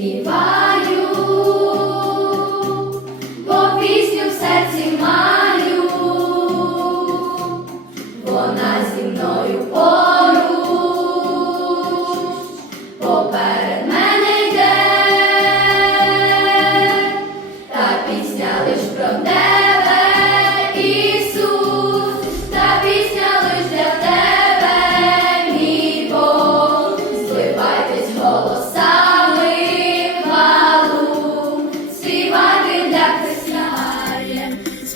співаю, бо пісню в серці маю, вона зі мною поруч, поперед мене йде, та пісня лиш про тебе, Ісус,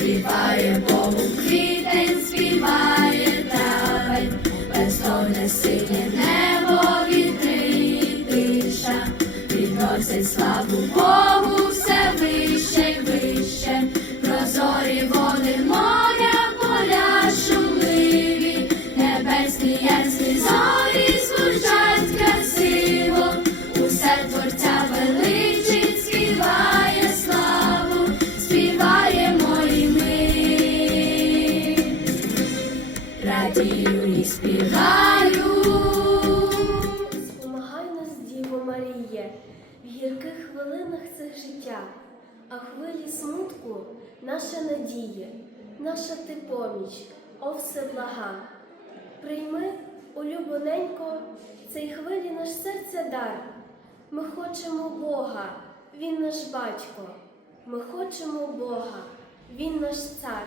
співає Богу. Квітень, співає травень, бездонне синє небо відкриє тиша, відносить славу Богу радію і співаю. Спомагай нас, Діво Маріє, в гірких хвилинах цих життя, а хвилі смутку наша надія, наша ти поміч, о всеблага. Прийми, улюбоненько, цей хвилі наш серця дар. Ми хочемо Бога, Він наш батько. Ми хочемо Бога, Він наш цар.